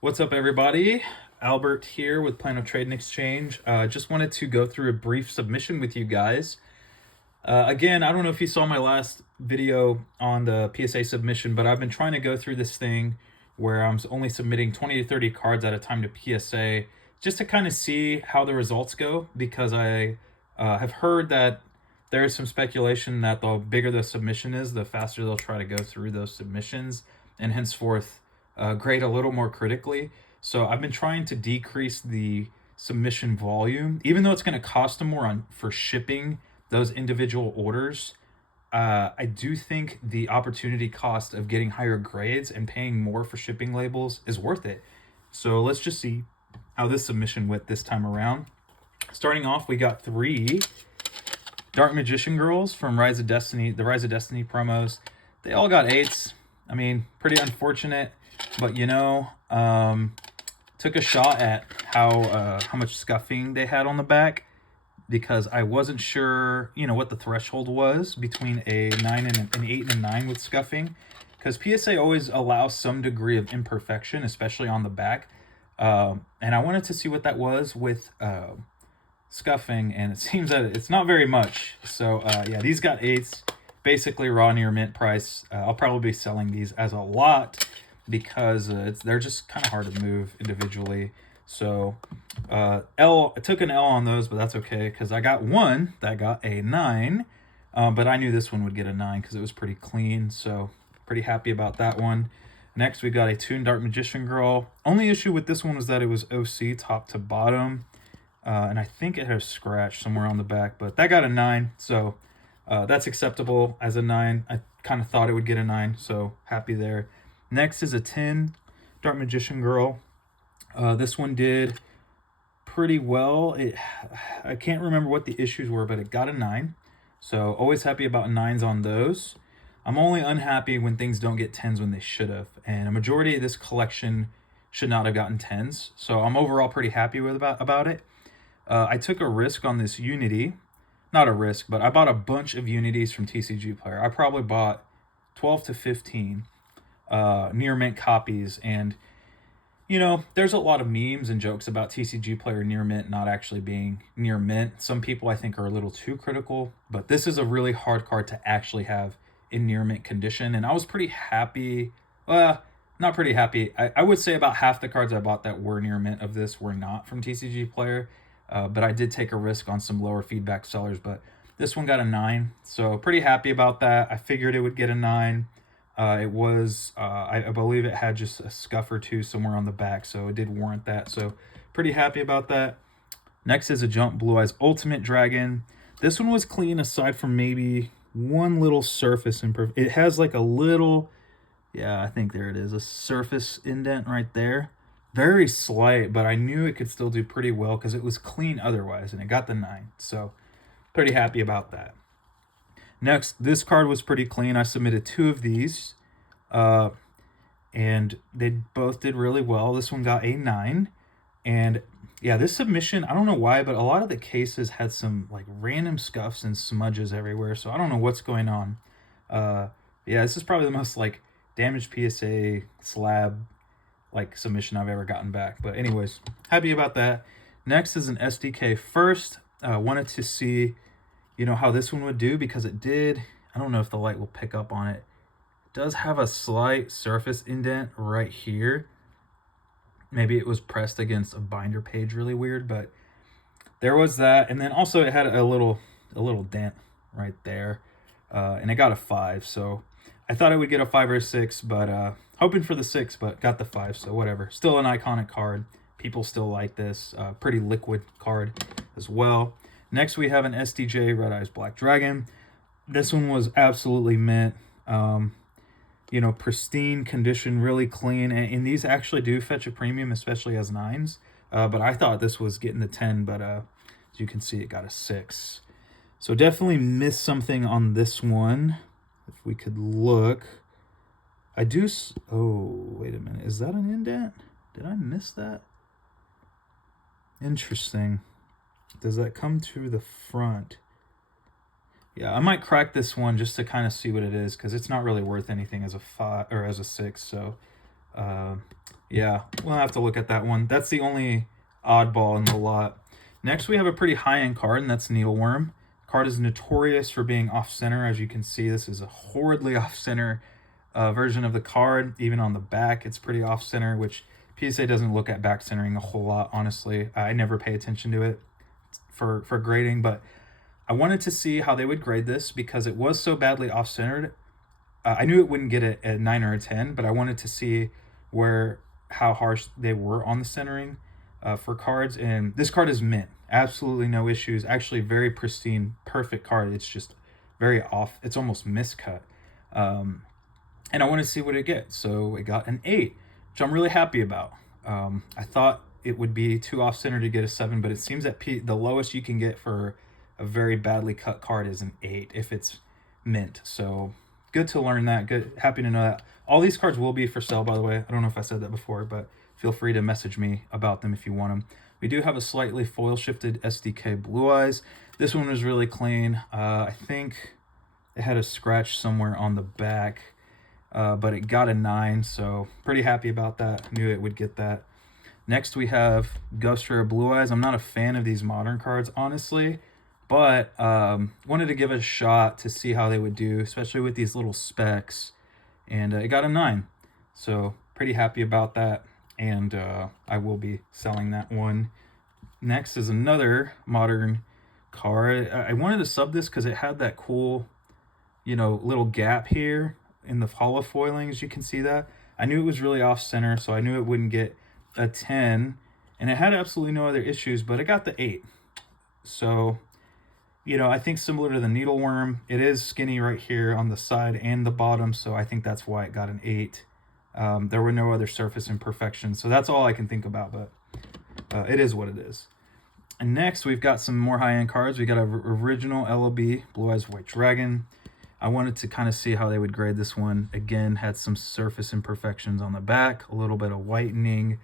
What's up, everybody? Albert here with Plan of Trade and Exchange. Just wanted to go through a brief submission with you guys. Again, I don't know if you saw my last video on the PSA submission, but I've been trying to go through this thing where I'm only submitting 20 to 30 cards at a time to PSA just to kind of see how the results go, because I have heard that there is some speculation that the bigger the submission is, the faster they'll try to go through those submissions and henceforth grade a little more critically. So I've been trying to decrease the submission volume, even though it's going to cost them more for shipping those individual orders. I do think the opportunity cost of getting higher grades and paying more for shipping labels is worth it. So let's just see how this submission went this time around. Starting off, we got 3 Dark Magician Girls from Rise of Destiny, the Rise of Destiny promos. They all got 8s. I mean, pretty unfortunate, but took a shot at how much scuffing they had on the back, because I wasn't sure, what the threshold was between a 9 and an 8 and a 9 with scuffing, because PSA always allows some degree of imperfection, especially on the back. And I wanted to see what that was with scuffing, and it seems that it's not very much. So yeah, these got 8s, basically raw near mint price. I'll probably be selling these as a lot because they're just kind of hard to move individually. So I took an L on those, but that's okay, because I got one that got a 9, but I knew this one would get a 9 because it was pretty clean, so pretty happy about that one. Next, we got a Toon Dark Magician Girl. Only issue with this one was that it was OC top to bottom, and I think it had a scratch somewhere on the back, but that got a 9, so that's acceptable as a 9. I kind of thought it would get a 9, so happy there. Next is a 10 Dark Magician Girl. This one did pretty well. I can't remember what the issues were, but it got a 9. So always happy about 9s on those. I'm only unhappy when things don't get 10s when they should have. And a majority of this collection should not have gotten 10s. So I'm overall pretty happy with about it. I took a risk on this Unity. Not a risk, but I bought a bunch of Unities from TCGPlayer. I probably bought 12 to 15 near mint copies, and there's a lot of memes and jokes about TCGPlayer near mint not actually being near mint. Some people, I think, are a little too critical, but this is a really hard card to actually have in near mint condition, and I was pretty happy. Not pretty happy. I would say about half the cards I bought that were near mint of this were not from TCGPlayer, but I did take a risk on some lower feedback sellers, but this one got a 9, so pretty happy about that. I figured it would get a 9. It was, I believe it had just a scuff or 2 somewhere on the back, so it did warrant that. So pretty happy about that. Next is a Jump Blue Eyes Ultimate Dragon. This one was clean aside from maybe one little surface imperfect. It has like a little, yeah, I think there it is, a surface indent right there. Very slight, but I knew it could still do pretty well because it was clean otherwise, and it got the 9. So pretty happy about that. Next, this card was pretty clean. I submitted 2 of these, and they both did really well. This one got a 9, and yeah, this submission, I don't know why, but a lot of the cases had some like random scuffs and smudges everywhere, so I don't know what's going on. Yeah, this is probably the most like damaged PSA slab like submission I've ever gotten back. But anyways, happy about that. Next is an SDK first. Wanted to see how this one would do, because it did, I don't know if the light will pick up on it. It does have a slight surface indent right here. Maybe it was pressed against a binder page really weird, but there was that. And then also it had a little dent right there, and it got a 5. So I thought it would get a 5 or a 6, but hoping for the 6, but got the 5, so whatever. Still an iconic card. People still like this. Pretty liquid card as well. Next, we have an SDJ Red Eyes Black Dragon. This one was absolutely mint. Pristine condition, really clean. And these actually do fetch a premium, especially as 9s. But I thought this was getting the 10, but as you can see, it got a 6. So definitely missed something on this one. If we could look. I do... Oh, wait a minute. Is that an indent? Did I miss that? Interesting. Does that come to the front? Yeah, I might crack this one just to kind of see what it is, because it's not really worth anything as a 5 or as a 6. So Yeah, we'll have to look at that one. That's the only oddball in the lot. Next, we have a pretty high-end card, and that's Needleworm. Card is notorious for being off-center. As you can see, this is a horridly off-center version of the card. Even on the back, it's pretty off-center, which PSA doesn't look at back centering a whole lot, honestly. I never pay attention to it for grading, but I wanted to see how they would grade this because it was so badly off-centered. I knew it wouldn't get a 9 or a 10, but I wanted to see how harsh they were on the centering for cards. And this card is mint. Absolutely no issues. Actually, very pristine, perfect card. It's just very off. It's almost miscut. And I want to see what it gets. So it got an 8, which I'm really happy about. I thought it would be too off-center to get a 7, but it seems that the lowest you can get for a very badly cut card is an 8 if it's mint. So good to learn that. Good, happy to know that. All these cards will be for sale, by the way. I don't know if I said that before, but feel free to message me about them if you want them. We do have a slightly foil shifted SDK Blue Eyes. This one was really clean. I think it had a scratch somewhere on the back, but it got a 9, so pretty happy about that. Knew it would get that. Next we have Ghost Rare Blue Eyes. I'm not a fan of these modern cards, honestly, but wanted to give it a shot to see how they would do, especially with these little specs. And it got a 9, so pretty happy about that. And I will be selling that one. Next is another modern card. I wanted to sub this because it had that cool, little gap here in the hollow foiling, as you can see that. I knew it was really off center, so I knew it wouldn't get a 10. And it had absolutely no other issues, but it got the 8. So, I think similar to the Needleworm, it is skinny right here on the side and the bottom, so I think that's why it got an 8. There were no other surface imperfections, so that's all I can think about, but it is what it is. And next, we've got some more high-end cards. We got an original LOB, Blue Eyes White Dragon. I wanted to kind of see how they would grade this one. Again, had some surface imperfections on the back, a little bit of whitening.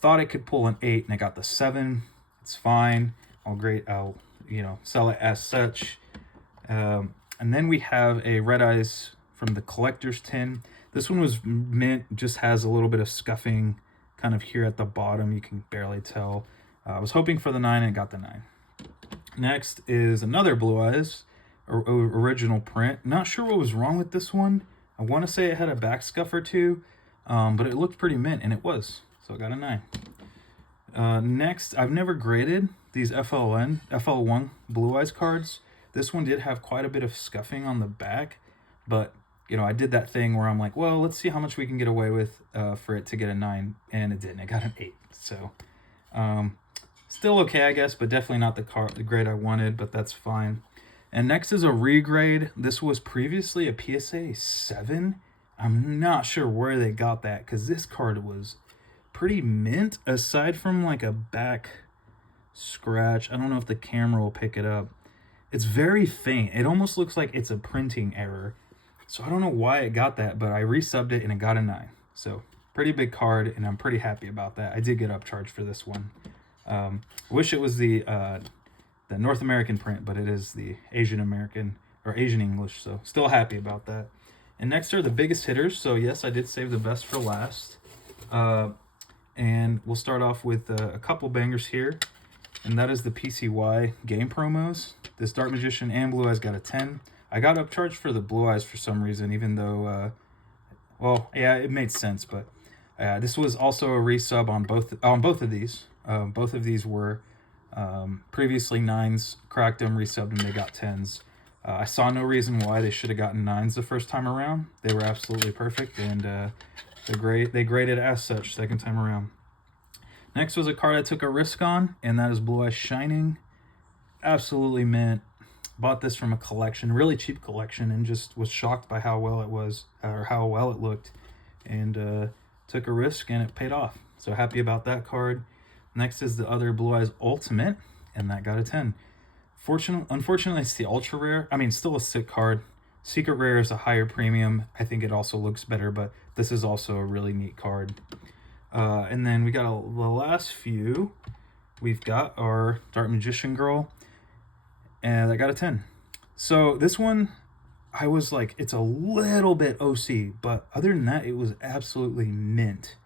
Thought it could pull an 8, and I got the 7. It's fine. I'll sell it as such. And then we have a Red Eyes from the collector's tin. This one was mint, just has a little bit of scuffing kind of here at the bottom. You can barely tell. I was hoping for the 9 and got the 9. Next is another Blue Eyes, original print. Not sure what was wrong with this one. I want to say it had a back scuff or two, but it looked pretty mint, and it was. So I got a 9. Next, I've never graded these FL1 Blue Eyes cards. This one did have quite a bit of scuffing on the back, but I did that thing where I'm like, well, let's see how much we can get away with for it to get a 9, and it didn't. It got an 8. So still okay, I guess, but definitely not the grade I wanted, but that's fine. And next is a regrade. This was previously a PSA 7. I'm not sure where they got that because this card was pretty mint aside from like a back scratch. I don't know if the camera will pick it up. It's very faint. It almost looks like it's a printing error. So I don't know why it got that, but I resubbed it and it got a 9. So pretty big card, and I'm pretty happy about that. I did get upcharged for this one. Wish it was the North American print, but it is the Asian American or Asian English, so still happy about that. And next are the biggest hitters. So yes, I did save the best for last. And we'll start off with a couple bangers here, and that is the PCY game promos. This Dark Magician and Blue Eyes got a 10. I got upcharged for the Blue Eyes for some reason, even though, well, yeah, it made sense, but this was also a resub on both of these. Both of these were previously 9s, cracked them, resubbed them, they got 10s. I saw no reason why they should have gotten 9s the first time around. They were absolutely perfect, and they graded as such second time around. Next was a card I took a risk on, and that is Blue Eyes Shining. Absolutely mint. Bought this from a collection, really cheap collection, and just was shocked by how well it was, or how well it looked, and took a risk, and it paid off. So happy about that card. Next is the other Blue Eyes Ultimate, and that got a 10. Unfortunately, it's the ultra rare. I mean, still a sick card. Secret rare is a higher premium. I think it also looks better, but this is also a really neat card. And then we got the last few. We've got our Dark Magician Girl, and I got a 10. So this one, I was like, it's a little bit OC, but other than that, it was absolutely mint.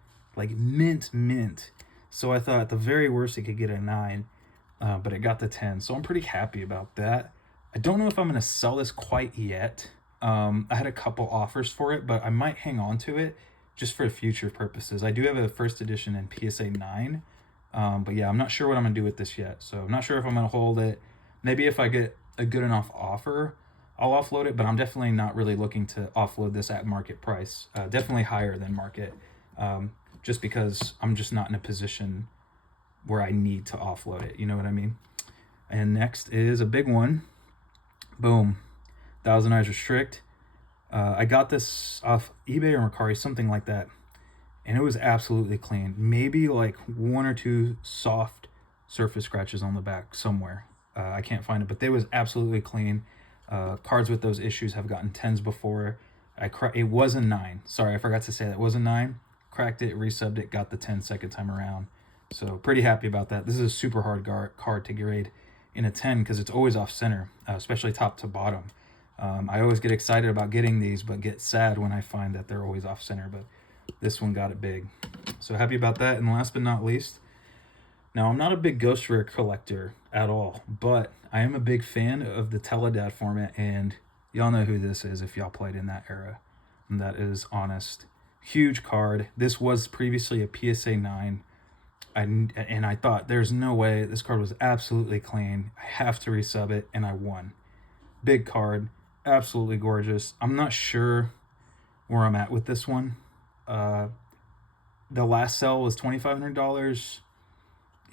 like mint. So I thought at the very worst it could get a 9, but it got the 10. So I'm pretty happy about that. I don't know if I'm going to sell this quite yet. I had a couple offers for it, but I might hang on to it just for future purposes. I do have a first edition in PSA 9, but yeah, I'm not sure what I'm going to do with this yet. So I'm not sure if I'm going to hold it. Maybe if I get a good enough offer, I'll offload it, but I'm definitely not really looking to offload this at market price. Definitely higher than market, just because I'm just not in a position where I need to offload it. You know what I mean? And next is a big one. Boom. Thousand Eyes Restrict. I got this off eBay or Mercari, something like that, and it was absolutely clean. Maybe like 1 or 2 soft surface scratches on the back somewhere. I can't find it, but they was absolutely clean. Cards with those issues have gotten 10s before. It was a 9. Sorry, I forgot to say that. It was a 9. Cracked it, resubbed it, got the 10 second time around. So pretty happy about that. This is a super hard card to grade in a 10 because it's always off center, especially top to bottom. I always get excited about getting these, but get sad when I find that they're always off center. But this one got it big. So happy about that. And last but not least, now I'm not a big Ghost Rare collector at all, but I am a big fan of the Teledad format, and y'all know who this is if y'all played in that era. And that is Honest. Huge card. This was previously a PSA 9. And I thought, there's no way. This card was absolutely clean. I have to resub it, and I won. Big card. Absolutely gorgeous. I'm not sure where I'm at with this one. The last sell was $2,500,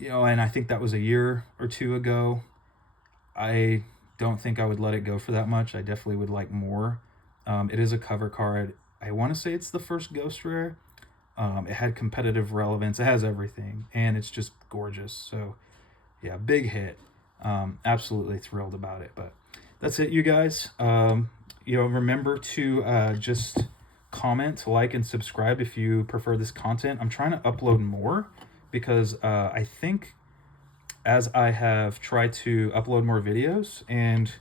and I think that was a year or 2 ago. I don't think I would let it go for that much. I definitely would like more. It is a cover card. I want to say it's the first Ghost Rare. It had competitive relevance. It has everything, and it's just gorgeous. So yeah, big hit. Absolutely thrilled about it. But that's it, you guys. Remember to just comment, like, and subscribe if you prefer this content. I'm trying to upload more because I think as I have tried to upload more videos and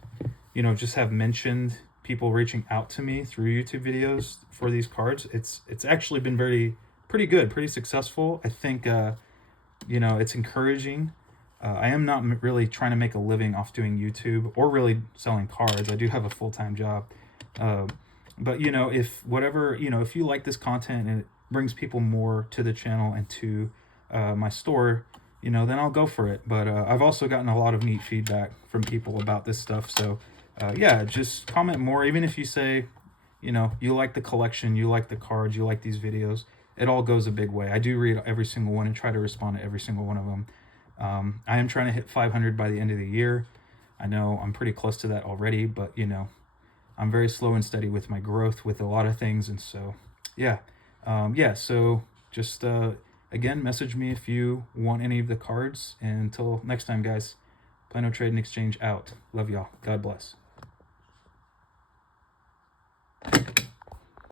just have mentioned people reaching out to me through YouTube videos for these cards, it's actually been pretty good, pretty successful. I think it's encouraging. I am not really trying to make a living off doing YouTube or really selling cards. I do have a full-time job. But if you like this content and it brings people more to the channel and to my store, then I'll go for it. But I've also gotten a lot of neat feedback from people about this stuff. So yeah, just comment more. Even if you say, you like the collection, you like the cards, you like these videos, it all goes a big way. I do read every single one and try to respond to every single one of them. I am trying to hit 500 by the end of the year. I know I'm pretty close to that already, but I'm very slow and steady with my growth with a lot of things. And so, yeah. So just, again, message me if you want any of the cards. And until next time, guys, Plano Trade and Exchange out. Love y'all. God bless.